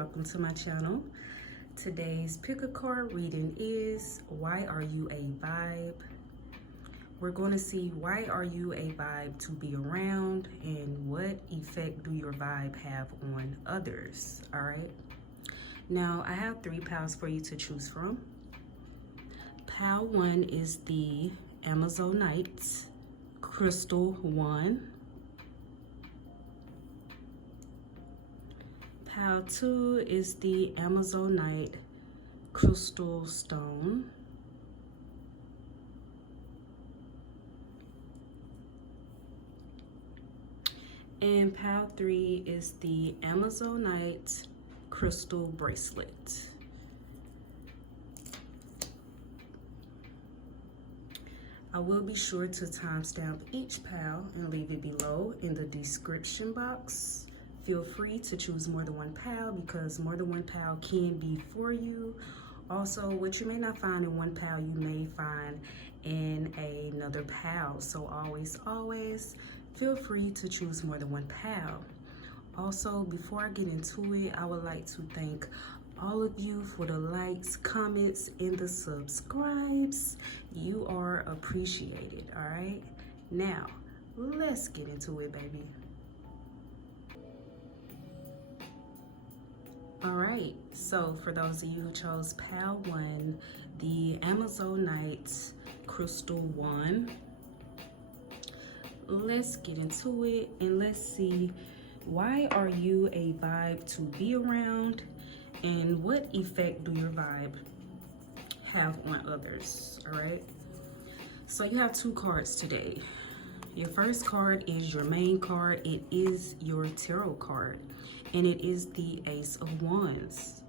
welcome to my channel. Today's pick a card reading is Why Are You a Vibe? We're going to see why are you a vibe to be around and what effect do your vibe have on others. All right, now I have 3 piles for you to choose from. Pile 1 is the Amazonite Crystal 1. Pile 2 is the Amazonite Crystal Stone. And pile 3 is the Amazonite Crystal Bracelet. I will be sure to timestamp each pile and leave it below in the description box. Feel free to choose more than one pile because more than one pile can be for you. Also, what you may not find in one pile, you may find in another pile. So always feel free to choose more than one pile. Also, before I get into it, I would like to thank all of you for the likes, comments, and the subscribes. You are appreciated, all right? Now, let's get into it, baby. All right, so for those of you who chose pile 1, the Amazonite Crystal 1, let's get into it and let's see why are you a vibe to be around and what effect do your vibe have on others. All right, so you have 2 cards today. Your first card is your main card. It is your tarot card and it is the Ace of Wands.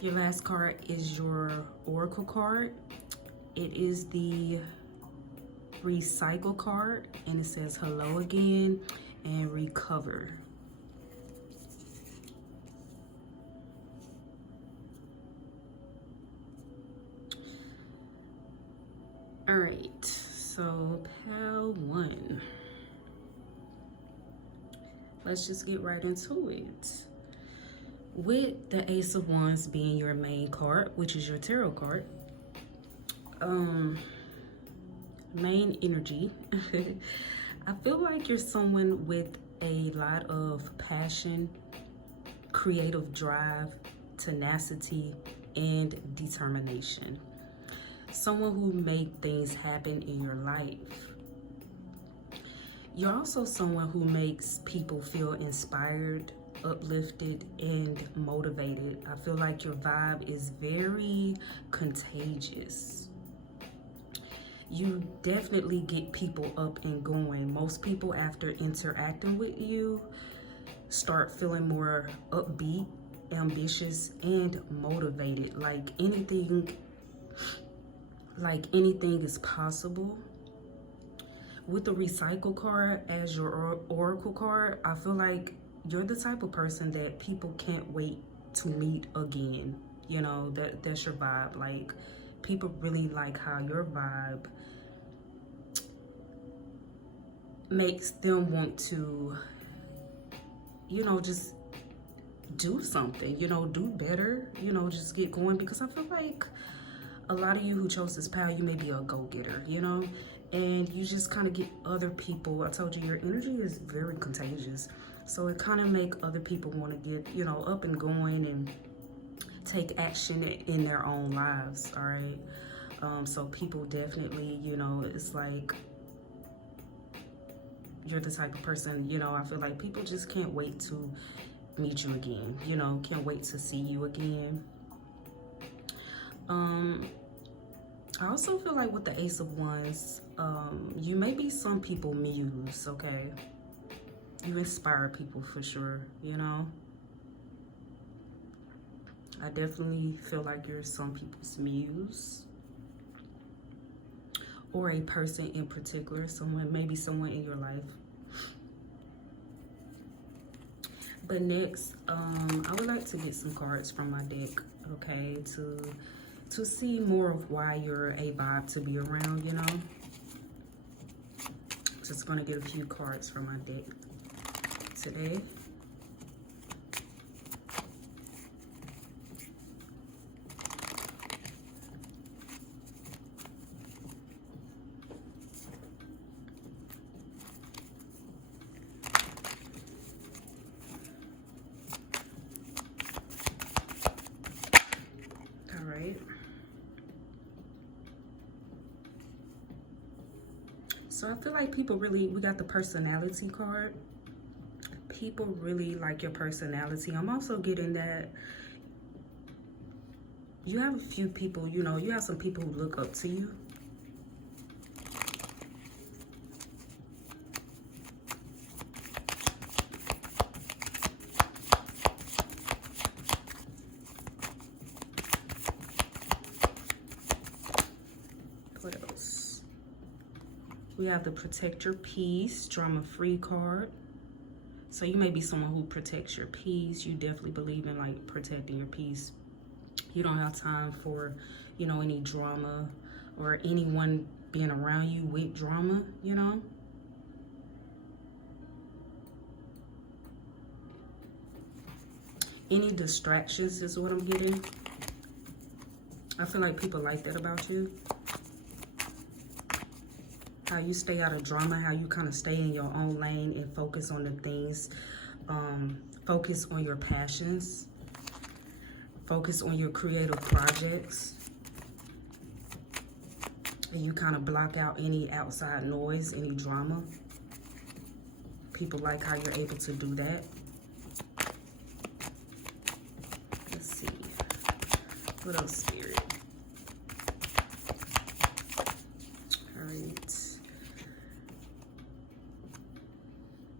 Your last card is your Oracle card. It is the Recycle card and it says hello again and recover. All right, so pile 1. Let's just get right into it. With the Ace of Wands being your main card, which is your tarot card, main energy, I feel like you're someone with a lot of passion, creative drive, tenacity, and determination. Someone who made things happen in your life. You're also someone who makes people feel inspired, uplifted, and motivated. I feel like your vibe is very contagious. You definitely get people up and going. Most people, after interacting with you, start feeling more upbeat, ambitious, and motivated. Like anything is possible. With the Recycle card as your Oracle card, I feel like you're the type of person that people can't wait to meet again. You know, that's your vibe. Like, people really like how your vibe makes them want to, you know, just do something, you know, do better, you know, just get going. Because I feel like a lot of you who chose this pile, you may be a go-getter, you know, and you just kind of get other people. I told you your energy is very contagious, so it kind of make other people want to get, you know, up and going and take action in their own lives. All right, so people definitely, you know, it's like you're the type of person, you know, I feel like people just can't wait to meet you again, you know, can't wait to see you again. I also feel like with the Ace of Wands, you may be some people's muse, okay? You inspire people for sure, you know? I definitely feel like you're some people's muse. Or a person in particular, maybe someone in your life. But next, I would like to get some cards from my deck, okay? To see more of why you're a vibe to be around, you know? Just gonna get a few cards from my deck today. So I feel like people really, we got the personality card. People really like your personality. I'm also getting that you have a few people, you know, you have some people who look up to you. What else? We have the protect your peace, drama-free card. So you may be someone who protects your peace. You definitely believe in like protecting your peace. You don't have time for, you know, any drama or anyone being around you with drama, you know. Any distractions is what I'm getting. I feel like people like that about you. How you stay out of drama, how you kind of stay in your own lane and focus on the things, focus on your passions, focus on your creative projects, and you kind of block out any outside noise, any drama. People like how you're able to do that. Let's see. What else, Spirit? All right.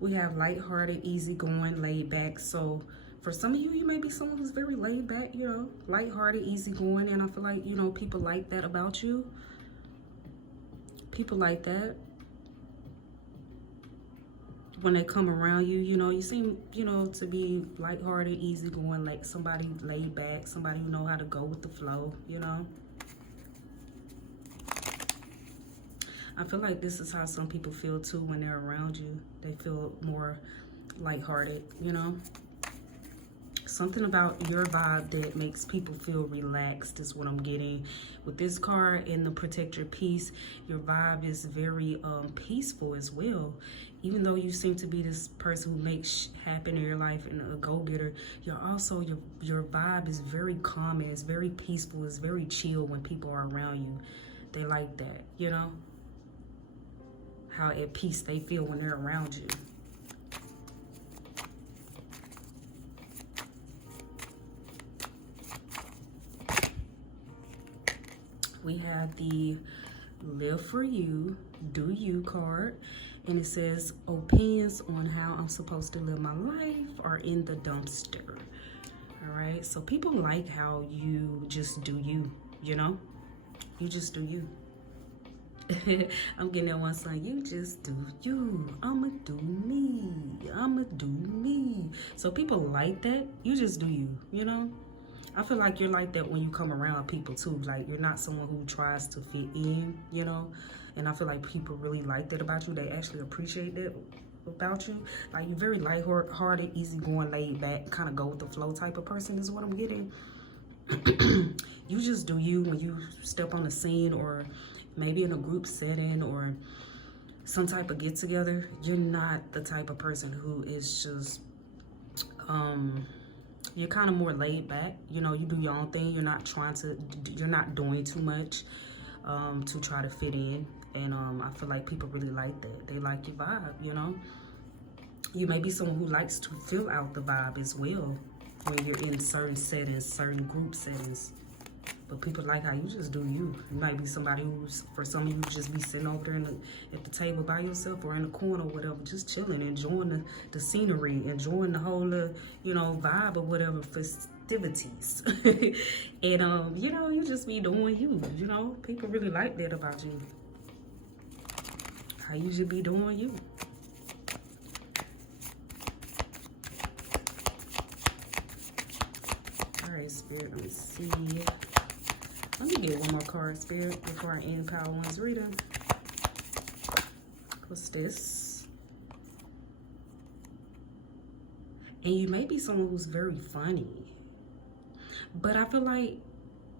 We have lighthearted, easygoing, laid back. So for some of you, you may be someone who's very laid back, you know, lighthearted, easygoing. And I feel like, you know, people like that about you. People like that. When they come around you, you know, you seem, you know, to be lighthearted, easygoing, like somebody laid back, somebody who know how to go with the flow, you know. I feel like this is how some people feel too when they're around you. They feel more lighthearted, you know. Something about your vibe that makes people feel relaxed is what I'm getting. With this card and the protect your peace, your vibe is very peaceful as well. Even though you seem to be this person who makes happen in your life and a go-getter, you're also, your vibe is very calm and it's very peaceful, it's very chill when people are around you. They like that, you know? How at peace they feel when they're around you. We have the Live For You, Do You card. And it says, opinions on how I'm supposed to live my life are in the dumpster. All right, so people like how you just do you, you know? You just do you. I'm getting that one song, you just do you. I'ma do me. I'ma do me. So people like that. You just do you, you know? I feel like you're like that when you come around people too. Like you're not someone who tries to fit in, you know? And I feel like people really like that about you. They actually appreciate that about you. Like you're very lighthearted, easygoing, laid back, kind of go with the flow type of person is what I'm getting. You just do you when you step on the scene or maybe in a group setting or some type of get together. You're not the type of person who is just, you're kind of more laid back. You know, you do your own thing. You're not trying to, you're not doing too much to try to fit in. And I feel like people really like that. They like your vibe, you know. You may be someone who likes to fill out the vibe as well when you're in certain settings, certain group settings. But people like how you just do you. You might be somebody who's, for some of you, just be sitting over there at the table by yourself or in the corner or whatever, just chilling, enjoying the scenery, enjoying the whole, you know, vibe or whatever, festivities. And, you know, you just be doing you, you know. People really like that about you. How you should be doing you. All right, Spirit, let me see. Let me get one more card, Spirit, before I end Power One's reading. What's this? And you may be someone who's very funny. But I feel like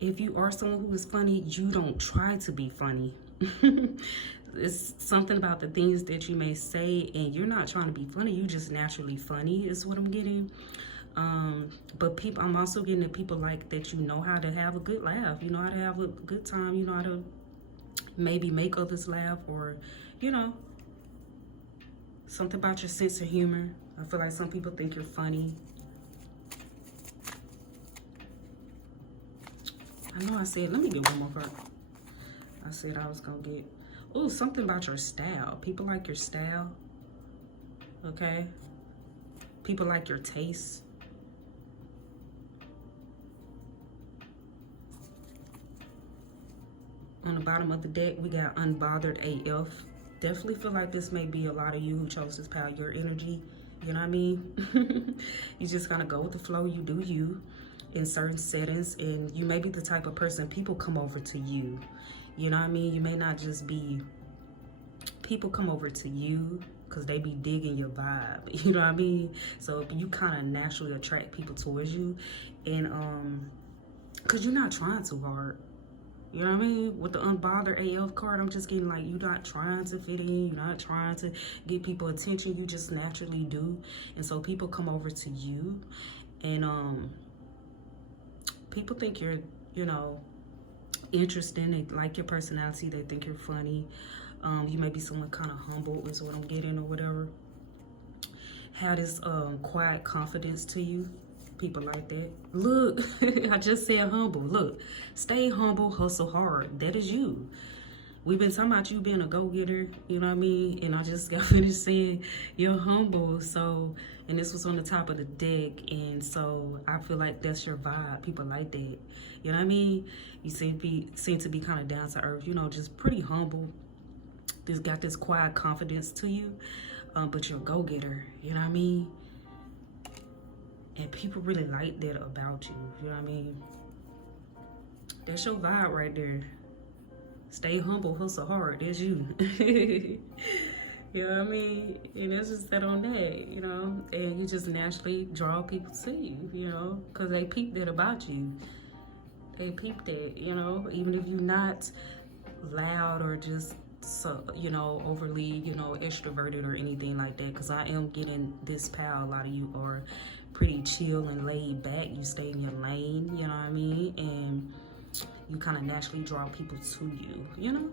if you are someone who is funny, you don't try to be funny. It's something about the things that you may say and you're not trying to be funny. You just naturally funny is what I'm getting. But people, I'm also getting that people like that you know how to have a good laugh. You know how to have a good time. You know how to maybe make others laugh or, you know, something about your sense of humor. I feel like some people think you're funny. I know I said, let me get one more card. I said I was gonna get, oh, something about your style. People like your style, okay? People like your taste. On the bottom of the deck, we got Unbothered AF. Definitely feel like this may be a lot of you who chose this pile, your energy. You know what I mean? You just gotta go with the flow. You do you in certain settings, and you may be the type of person people come over to you. You know what I mean? You may not just be, people come over to you because they be digging your vibe. You know what I mean? So you kind of naturally attract people towards you, and because you're not trying too hard. You know what I mean? With the Unbothered AF card, I'm just getting like, you're not trying to fit in. You're not trying to get people attention. You just naturally do. And so people come over to you, and people think you're, you know, interesting. They like your personality. They think you're funny. You may be someone kind of humble is what I'm getting, or whatever. Have this quiet confidence to you. People like that. Look, I just said humble. Look, stay humble, hustle hard. That is you. We've been talking about you being a go-getter, you know what I mean? And I just got finished saying you're humble. So, and this was on the top of the deck. And so I feel like that's your vibe. People like that. You know what I mean? You seem to be kind of down to earth, you know, just pretty humble. Just got this quiet confidence to you. But you're a go-getter, you know what I mean? And people really like that about you, you know what I mean? That's your vibe right there. Stay humble, hustle hard, that's you. You know what I mean? And that's just that on that, you know? And you just naturally draw people to you, you know? Because they peep that about you. They peep that, you know? Even if you're not loud or just, so, you know, overly, you know, extroverted or anything like that. Because I am getting this pal. A lot of you are pretty chill and laid back. You stay in your lane, you know what I mean? And you kind of naturally draw people to you, you know?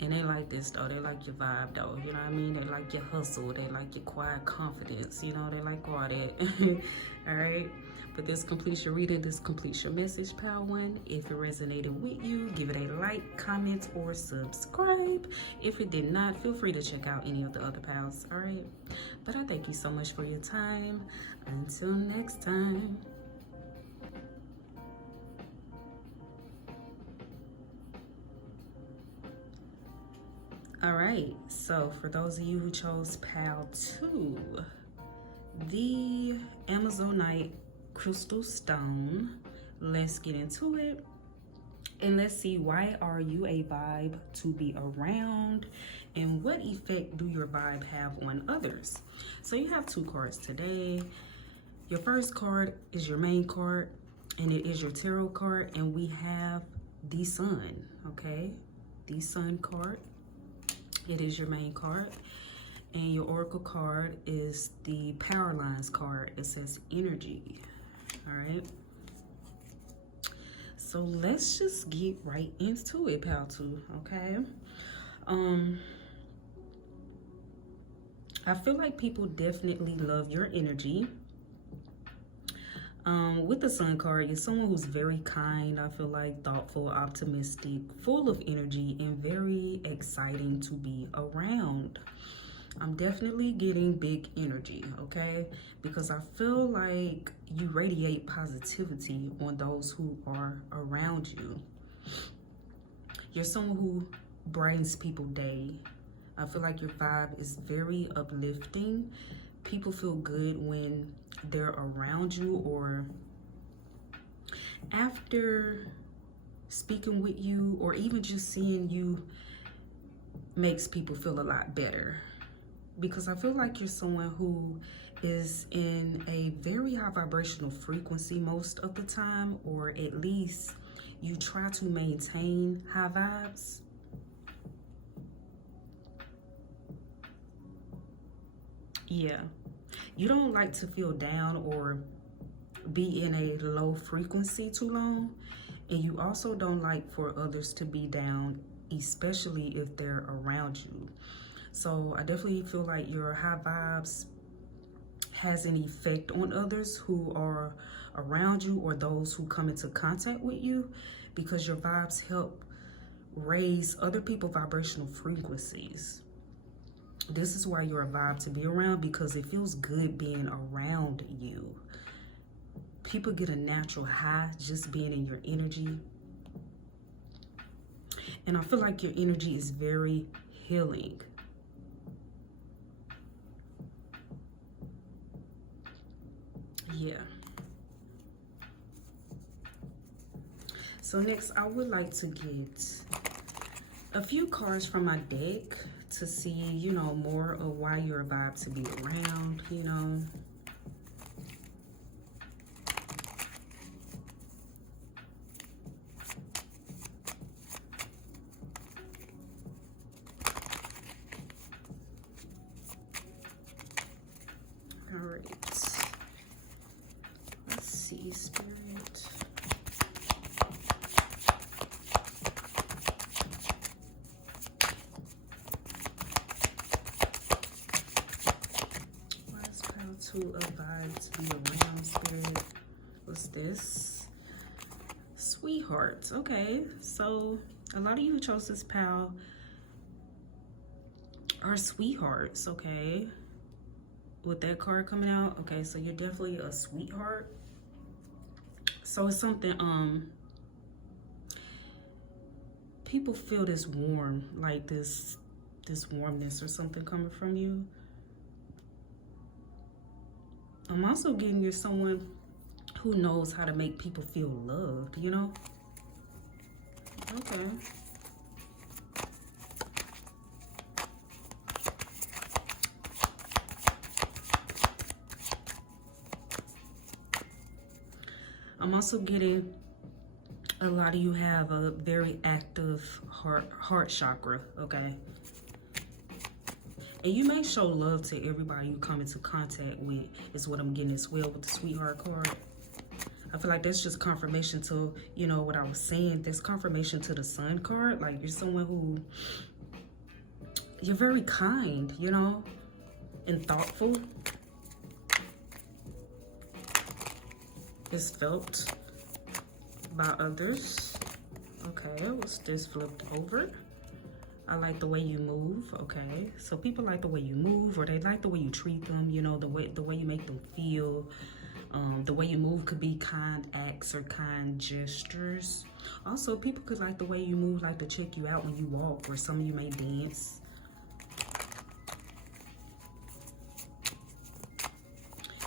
And they like this though. They like your vibe though, you know what I mean? They like your hustle. They like your quiet confidence, you know? They like all that. All right? But this completes your reading. This completes your message, pal one. If it resonated with you, give it a like, comment, or subscribe. If it did not, feel free to check out any of the other pals, all right? But I thank you so much for your time. Until next time. All right, so for those of you who chose pal 2, the Amazonite crystal stone, let's get into it. And let's see, why are you a vibe to be around, and what effect do your vibe have on others? So you have 2 cards today. Your first card is your main card, and it is your tarot card, and we have the Sun, okay? The Sun card. It is your main card. And your oracle card is the Power Lines card. It says energy. All right. So let's just get right into it, pal 2. Okay. I feel like people definitely love your energy. With the Sun card, you're someone who's very kind, I feel like, thoughtful, optimistic, full of energy, and very exciting to be around. I'm definitely getting big energy, okay? Because I feel like you radiate positivity on those who are around you. You're someone who brightens people's day. I feel like your vibe is very uplifting. People feel good when they're around you, or after speaking with you, or even just seeing you makes people feel a lot better. Because I feel like you're someone who is in a very high vibrational frequency most of the time, or at least you try to maintain high vibes. Yeah, you don't like to feel down or be in a low frequency too long, and you also don't like for others to be down especially if they're around you. So I definitely feel like your high vibes has an effect on others who are around you or those who come into contact with you, because your vibes help raise other people's vibrational frequencies. This is why you're a vibe to be around, because it feels good being around you. People get a natural high just being in your energy. And I feel like your energy is very healing. Yeah. So next, I would like to get a few cards from my deck to see, you know, more of why you're a vibe to be around, you know. All right. Let's see, Spirit. To a vibe to be around, Spirit. What's this? Sweethearts. Okay, so a lot of you who chose this pal are sweethearts. Okay, with that card coming out. Okay, so you're definitely a sweetheart. So it's something, people feel this warm, like this warmness or something coming from you. I'm also getting you're someone who knows how to make people feel loved, you know? Okay. I'm also getting a lot of you have a very active heart chakra, okay? And you may show love to everybody you come into contact with, is what I'm getting as well with the sweetheart card. I feel like that's just confirmation to, you know, what I was saying. There's confirmation to the sun card. Like, you're someone who, you're very kind, you know, and thoughtful. It's felt by others. Okay, what's this flipped over? I like the way you move. Okay, so people like the way you move, or they like the way you treat them, you know, the way you make them feel. The way you move could be kind acts or kind gestures. Also, people could like the way you move, like to check you out when you walk, or some of you may dance.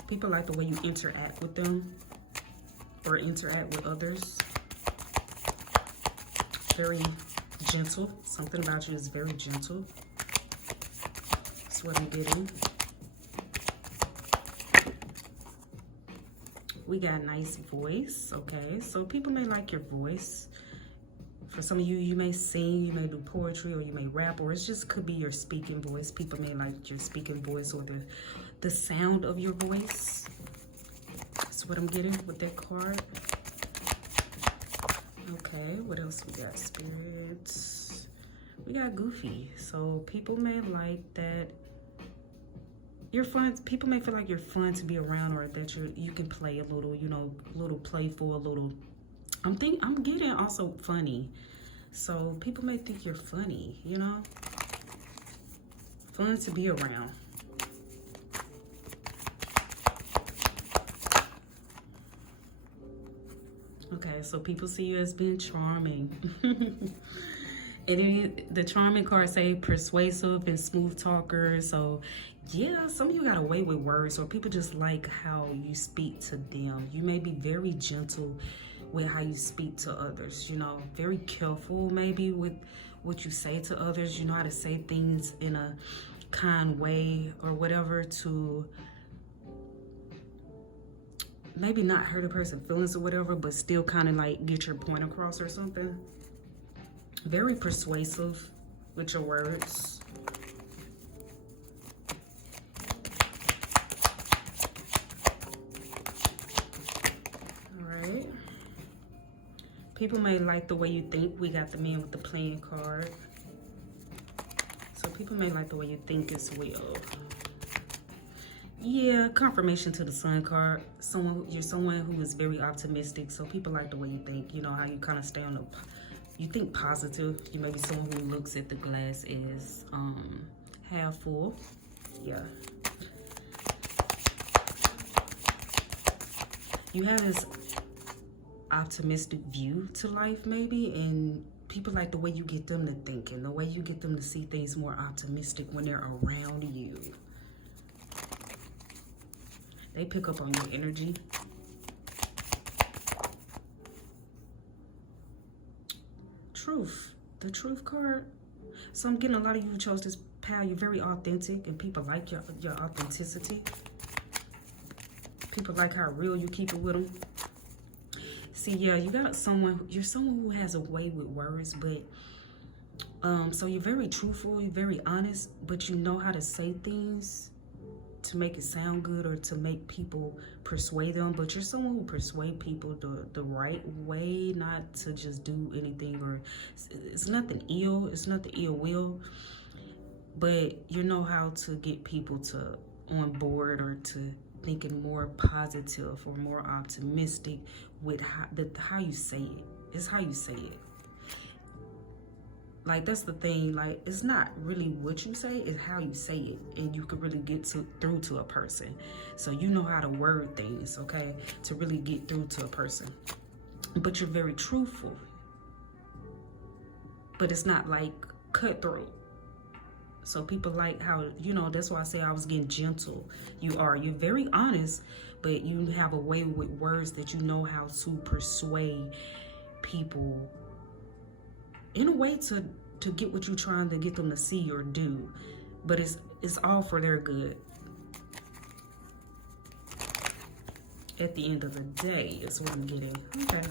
People like the way you interact with them or interact with others. Very gentle. Something about you is very gentle. That's what I'm getting. We got nice voice. Okay, so people may like your voice. For some of you, you may sing, you may do poetry, or you may rap, or it just could be your speaking voice. People may like your speaking voice or the sound of your voice. That's what I'm getting with that card. Okay, what else we got, spirits? We got goofy. So people may like that you're fun. People may feel like you're fun to be around, or that you can play a little, you know, a little playful, a little. I'm getting also funny. So people may think you're funny, you know. Fun to be around. Okay, so people see you as being charming. And then the charming card say persuasive and smooth talker. So yeah, some of you got a way with words, or people just like how you speak to them. You may be very gentle with how you speak to others, you know, very careful maybe with what you say to others. You know how to say things in a kind way or whatever to maybe not hurt a person's feelings or whatever, but still kind of like get your point across or something. Very persuasive with your words. People may like the way you think. We got the man with the playing card. So people may like the way you think as well. Yeah, confirmation to the Sun card. You're someone who is very optimistic. So people like the way you think. You know how you kind of stay on the, you think positive. You may be someone who looks at the glass as half full. Yeah. You have this optimistic view to life maybe, and people like the way you get them to think and the way you get them to see things more optimistic when they're around you. They pick up on your energy. Truth. The Truth card. So I'm getting a lot of you who chose this pal. You're very authentic and people like your authenticity. People like how real you keep it with them. See, yeah, you're someone who has a way with words, but so you're very truthful, you're very honest, but you know how to say things to make it sound good or to make people persuade them. But you're someone who persuade people the right way, not to just do anything, or it's nothing ill, it's nothing ill will, but you know how to get people to on board or to thinking more positive or more optimistic with how you say it. It's how you say it. Like, that's the thing. Like, it's not really what you say, it's how you say it, and you can really get through to a person. So you know how to word things, okay, to really get through to a person. But you're very truthful, but it's not like cutthroat. So people like how, you know, that's why I say I was getting gentle. You're very honest, but you have a way with words that you know how to persuade people in a way to get what you're trying to get them to see or do. But it's all for their good. At the end of the day is what I'm getting. Okay.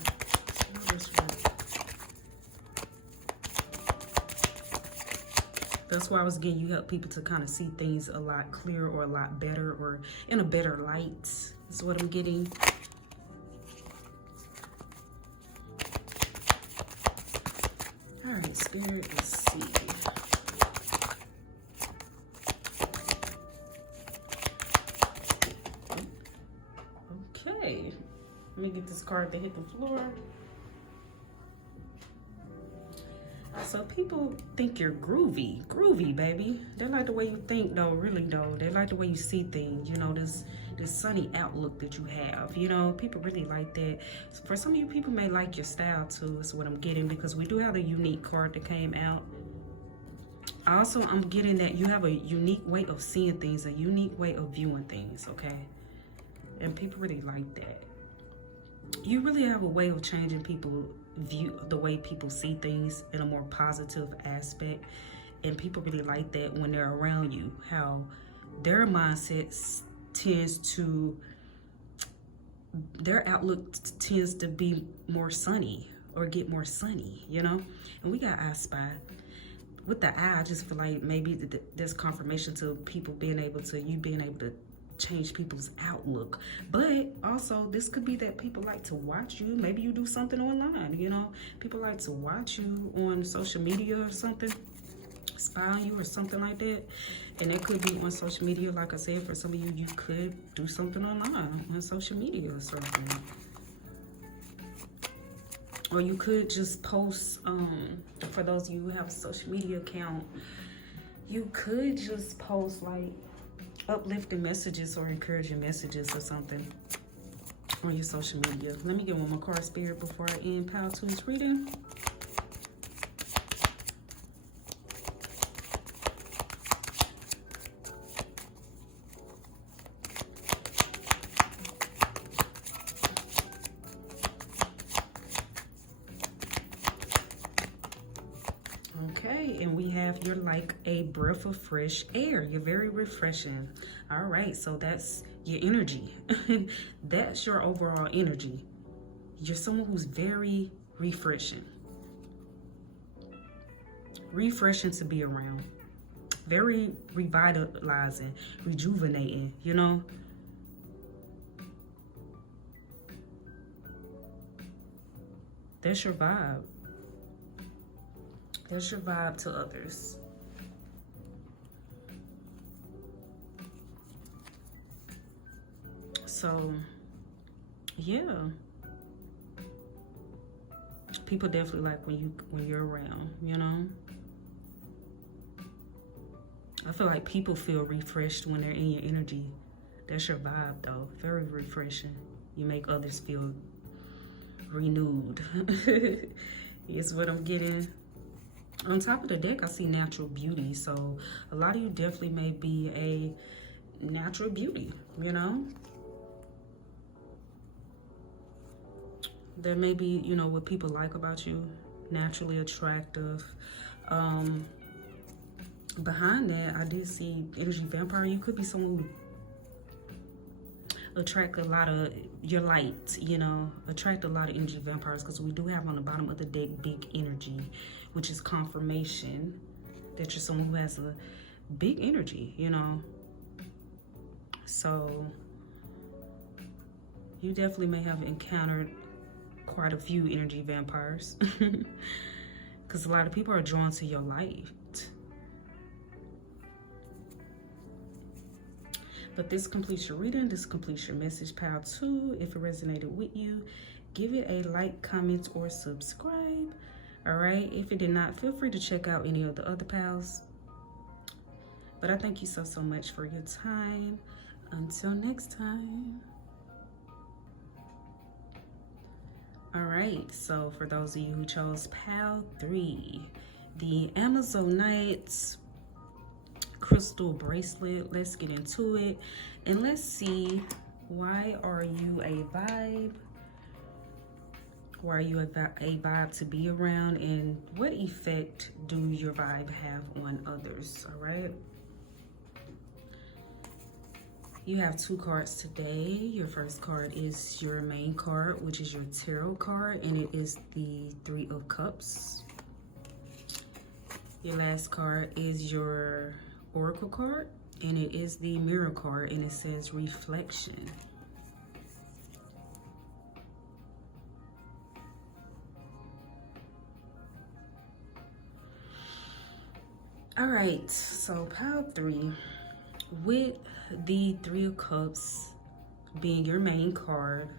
That's why I was getting you help people to kind of see things a lot clearer or a lot better or in a better light. Is what I'm getting. All right, Spirit, let's see. Okay, let me get this card to hit the floor. So people think you're groovy, baby. They like the way you think, though, really, though. They like the way you see things, you know, this sunny outlook that you have, you know. People really like that. For some of you, people may like your style, too, is what I'm getting, because we do have a unique card that came out. Also, I'm getting that you have a unique way of seeing things, a unique way of viewing things, okay? And people really like that. You really have a way of changing people view the way people see things in a more positive aspect, and people really like that when they're around you, how their mindset tends to, their outlook tends to be more sunny or get more sunny, you know. And we got I Spy. With the eye, I just feel like maybe there's confirmation to people being able to change people's outlook. But also, this could be that people like to watch you. Maybe you do something online, you know. People like to watch you on social media or something, spy on you or something like that. And it could be on social media. Like I said, for some of you, you could do something online on social media or something. Or you could just post, for those of you who have a social media account, you could just post like uplifting messages or encouraging messages or something on your social media. Let me get one more card, Spirit, before I end Pile 2's reading. Okay, and we have you're like a breath of fresh air. You're very refreshing. All right, so that's your energy. That's your overall energy. You're someone who's very refreshing. Refreshing to be around. Very revitalizing, rejuvenating, you know? That's your vibe. That's your vibe to others. So, yeah. People definitely like when you're around, you know? I feel like people feel refreshed when they're in your energy. That's your vibe though. Very refreshing. You make others feel renewed. Is what I'm getting. On top of the deck, I see natural beauty. So a lot of you definitely may be a natural beauty, you know? There may be, you know, what people like about you, naturally attractive. Behind that, I did see energy vampire. You could be someone who attract a lot of your light, you know, attract a lot of energy vampires, because we do have on the bottom of the deck big energy, which is confirmation that you're someone who has a big energy, you know. So you definitely may have encountered quite a few energy vampires because a lot of people are drawn to your light. But this completes your reading. This completes your message, pile 2. If it resonated with you, give it a like, comment, or subscribe. All right. If it did not, feel free to check out any of the other pals. But I thank you so much for your time. Until next time. All right. So for those of you who chose pile 3, the Amazonite crystal bracelet, let's get into it and let's see, why are you a vibe? Why are you a vibe to be around, and what effect do your vibe have on others? All right, you have 2 cards today. Your first card is your main card, which is your tarot card, and it is the 3 of Cups. Your last card is your Oracle card, and it is the Mirror card, and it says reflection. All right, so pile 3, with the 3 of Cups being your main card,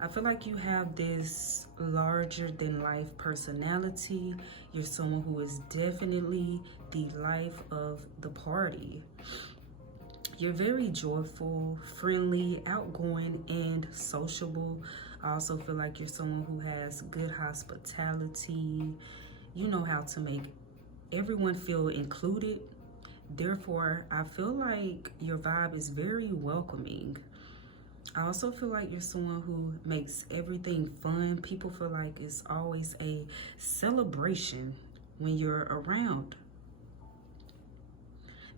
I feel like you have this larger than life personality. You're someone who is definitely the life of the party. You're very joyful, friendly, outgoing, and sociable. I also feel like you're someone who has good hospitality. You know how to make everyone feel included. Therefore, I feel like your vibe is very welcoming. I also feel like you're someone who makes everything fun. People feel like it's always a celebration when you're around.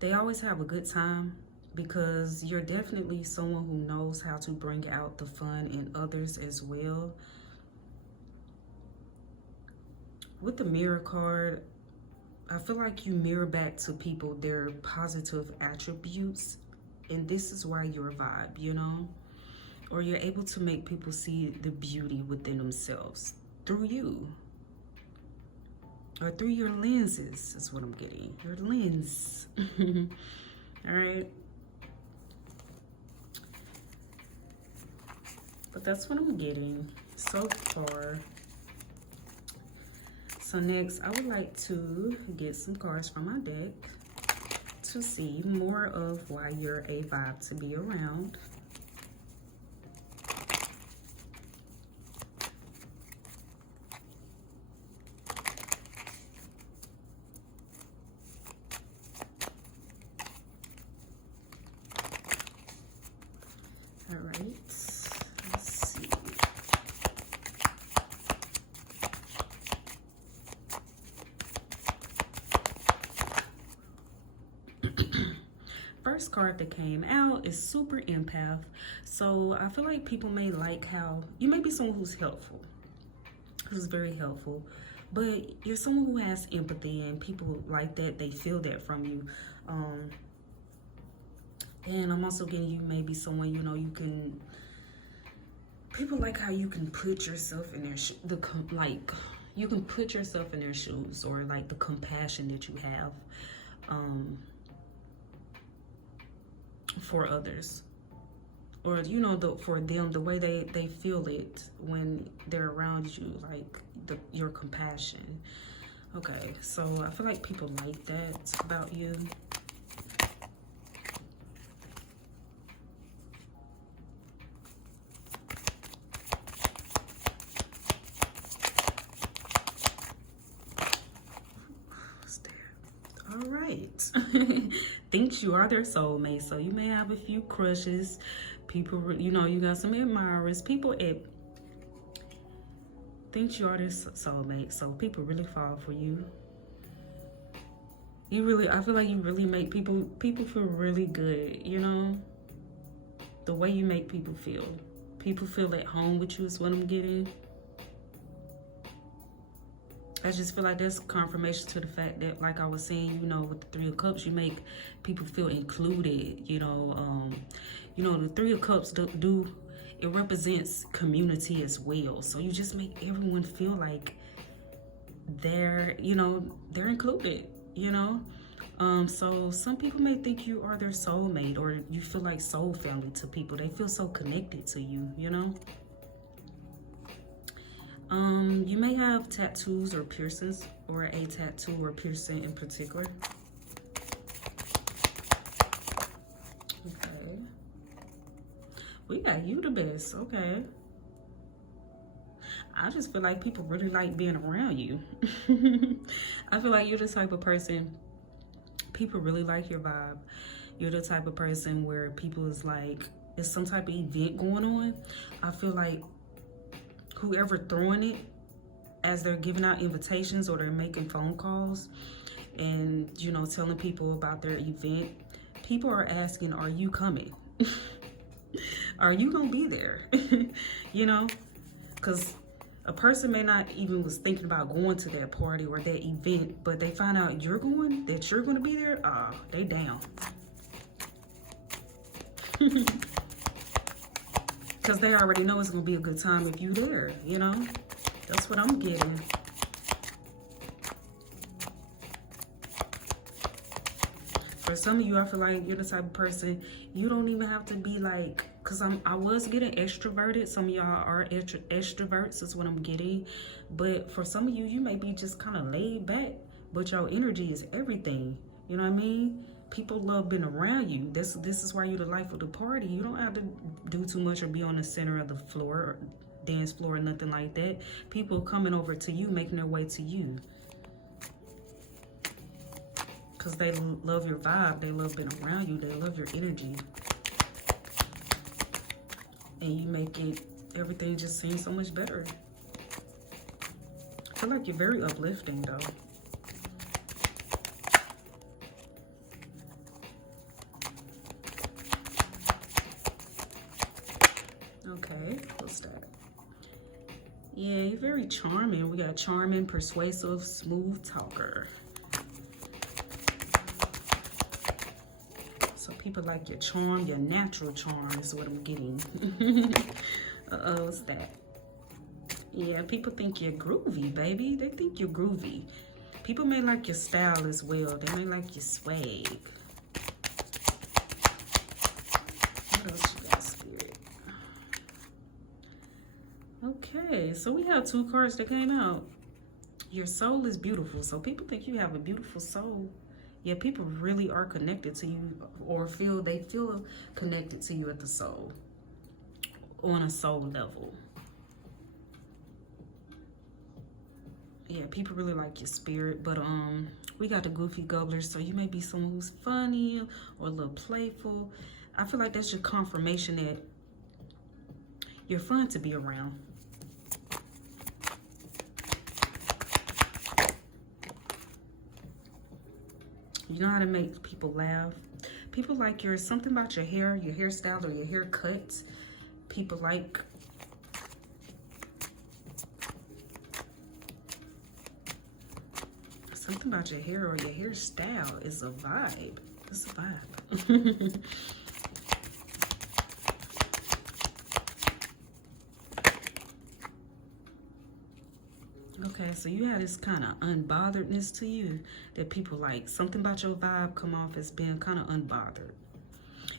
They always have a good time because you're definitely someone who knows how to bring out the fun in others as well. With the Mirror card, I feel like you mirror back to people their positive attributes, and this is why you're a vibe, you know? Or you're able to make people see the beauty within themselves through you. Or through your lenses, is what I'm getting. Your lens. All right. But that's what I'm getting so far. So next, I would like to get some cards from my deck to see more of why you're a vibe to be around. All right, let's see. First card that came out is Super Empath. So I feel like people may like how you may be someone who's helpful, who's very helpful, but you're someone who has empathy, and people like that. They feel that from you. And I'm also getting you maybe someone, you know, you can People like how you can put yourself in their you can put yourself in their shoes, or like the compassion that you have for others, or you know, for them, the way they feel it when they're around you, like your compassion. Okay, so I feel like people like that about you. All right. Thinks you are their soulmate, so you may have a few crushes. People, you know, you got some admirers. People thinks you are their soulmate, so people really fall for you. You really, I feel like you really make people feel really good, you know? The way you make people feel. People feel at home with you is what I'm getting. I just feel like that's confirmation to the fact that, like I was saying, you know, with the Three of Cups, you make people feel included, you know. The Three of Cups it represents community as well. So you just make everyone feel like they're included, you know. So some people may think you are their soulmate, or you feel like soul family to people. They feel so connected to you, you know. You may have tattoos or piercings, or a tattoo or piercing in particular. Okay. We got you the best. Okay. I just feel like people really like being around you. I feel like you're the type of person, people really like your vibe. You're the type of person where people is like, it's some type of event going on. I feel like whoever throwing it, as they're giving out invitations or they're making phone calls and, you know, telling people about their event, people are asking, are you coming? Are you gonna be there? You know, because a person may not even was thinking about going to that party or that event, but they find out you're going to be there. They down. Because they already know it's going to be a good time if you there, you know? That's what I'm getting. For some of you, I feel like you're the type of person, you don't even have to be like, because I was getting extroverted. Some of y'all are extroverts, is what I'm getting. But for some of you, you may be just kind of laid back, but your energy is everything. You know what I mean? People love being around you. This is why you're the life of the party. You don't have to do too much or be on the center of the floor or dance floor or nothing like that. People coming over to you, making their way to you. Because they love your vibe. They love being around you. They love your energy. And you make everything just seem so much better. I feel like you're very uplifting though. Okay, what's that? Yeah, you're very charming. We got charming, persuasive, smooth talker. So people like your charm, your natural charm is what I'm getting. Uh-oh, what's that? Yeah, people think you're groovy, baby. They think you're groovy. People may like your style as well. They may like your swag. What else you got, Spirit? Okay, so we have two cards that came out. Your soul is beautiful. So people think you have a beautiful soul. Yeah, people really are connected to you, or they feel connected to you at the soul, on a soul level. Yeah, people really like your spirit. But we got the goofy gobblers, so you may be someone who's funny or a little playful. I feel like that's your confirmation that you're fun to be around. You know how to make people laugh. People like something about your hair, your hairstyle, or your haircut. People like. Something about your hair or your hairstyle is a vibe. It's a vibe. Okay, so you have this kind of unbotheredness to you that people like. Something about your vibe come off as being kind of unbothered.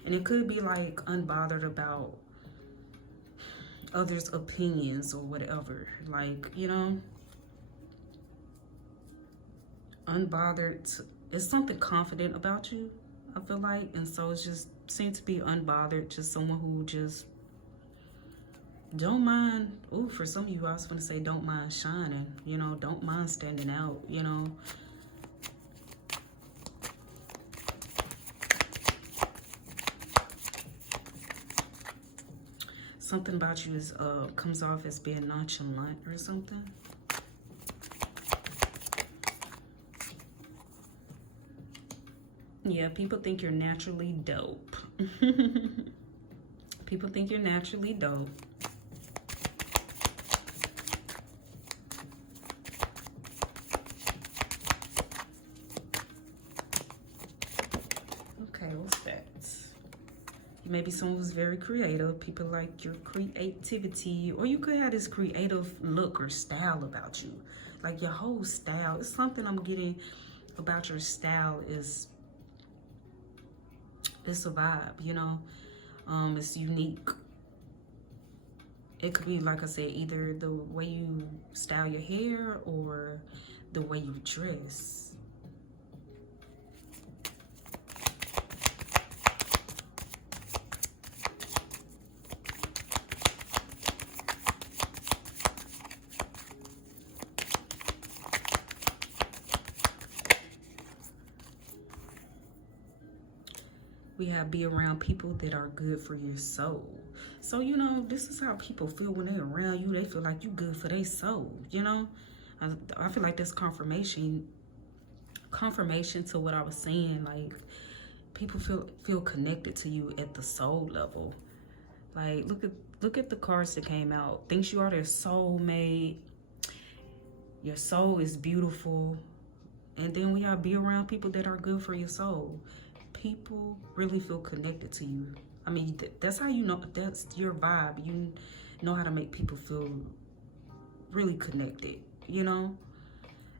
And it could be like unbothered about others' opinions or whatever. Like, you know, unbothered. It's something confident about you, I feel like. And so it's just seems to be unbothered. Just someone who just don't mind. Ooh, for some of you, I was going to say don't mind shining. You know, don't mind standing out, you know. Something about you is comes off as being nonchalant or something. Yeah, people think you're naturally dope. People think you're naturally dope. Okay, what's that? Maybe someone who's very creative. People like your creativity, or you could have this creative look or style about you. Like your whole style. It's something I'm getting about your style is it's a vibe, you know. It's unique. It could be, like I said, either the way you style your hair or the way you dress. We have be around people that are good for your soul. So, you know, this is how people feel when they're around you. They feel like you good for their soul, you know? I feel like that's confirmation to what I was saying. Like, people feel connected to you at the soul level. Like, look at the cards that came out. Thinks you are their soulmate. Your soul is beautiful. And then we have be around people that are good for your soul. People really feel connected to you. I mean, that's how you know, that's your vibe. You know how to make people feel really connected, you know,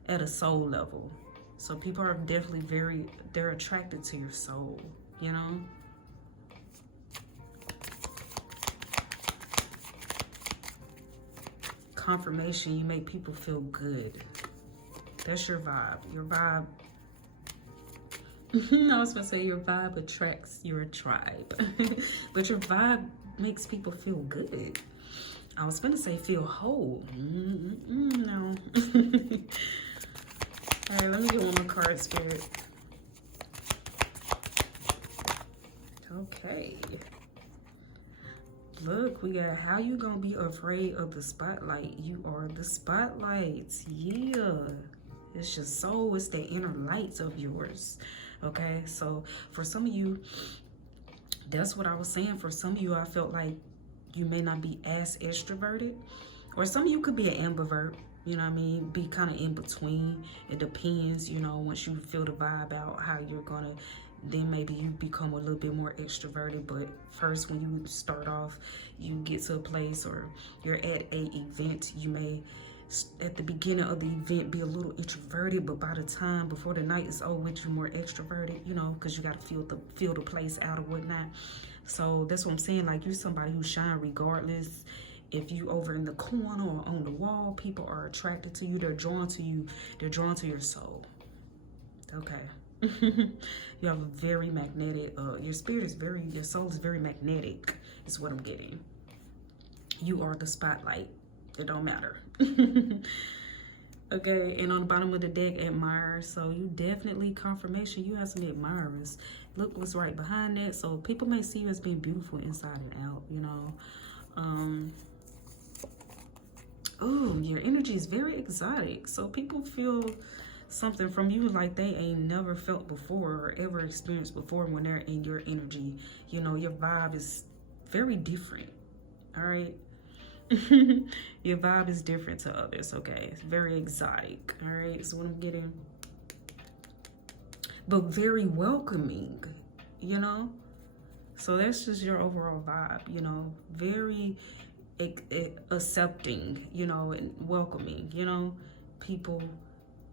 at a soul level. So people are definitely they're attracted to your soul, you know. Confirmation, you make people feel good. That's your vibe. Your vibe. I was going to say your vibe attracts your tribe. But your vibe makes people feel good. I was going to say feel whole. No. All right, let me get one more card, Spirit. Okay. Look, we got how you going to be afraid of the spotlight. You are the spotlight. Yeah. It's your soul. It's the inner lights of yours. Okay, so for some of you, that's what I was saying. For some of you, I felt like you may not be as extroverted, or some of you could be an ambivert, you know what I mean? Be kind of in between. It depends, you know, once you feel the vibe out, how you're gonna, then maybe you become a little bit more extroverted. But first, when you start off, you get to a place or you're at a event, you may at the beginning of the event be a little introverted, but by the time before the night is over, you're more extroverted, you know, because you got to feel the place out or whatnot. So that's what I'm saying. Like, you're somebody who shine regardless. If you over in the corner or on the wall, people are attracted to you. They're drawn to you. They're drawn to your soul. Okay. You have a very magnetic, your soul is very magnetic, is what I'm getting. You are the spotlight. It don't matter. Okay, and on the bottom of the deck, admirers. So you definitely confirmation you have some admirers. Look what's right behind that. So people may see you as being beautiful inside and out, you know. Oh, your energy is very exotic. So people feel something from you like they ain't never felt before or ever experienced before when they're in your energy. You know, your vibe is very different. All right. Your vibe is different to others, okay? It's very exotic, all right? So what I'm getting, but very welcoming, you know? So that's just your overall vibe, you know? Very accepting, you know, and welcoming, you know? people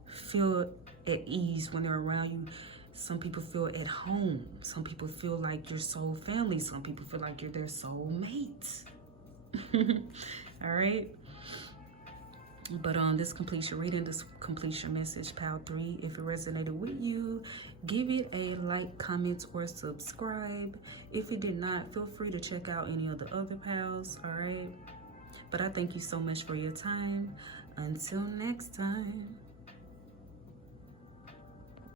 feel at ease when they're around you. Some people feel at home. Some people feel like your soul family. Some people feel like you're their soul mate. All right. But this completes your reading. This completes your message, pile 3. If it resonated with you, give it a like, comment, or subscribe. If it did not, feel free to check out any of the other piles. All right. But I thank you so much for your time. Until next time.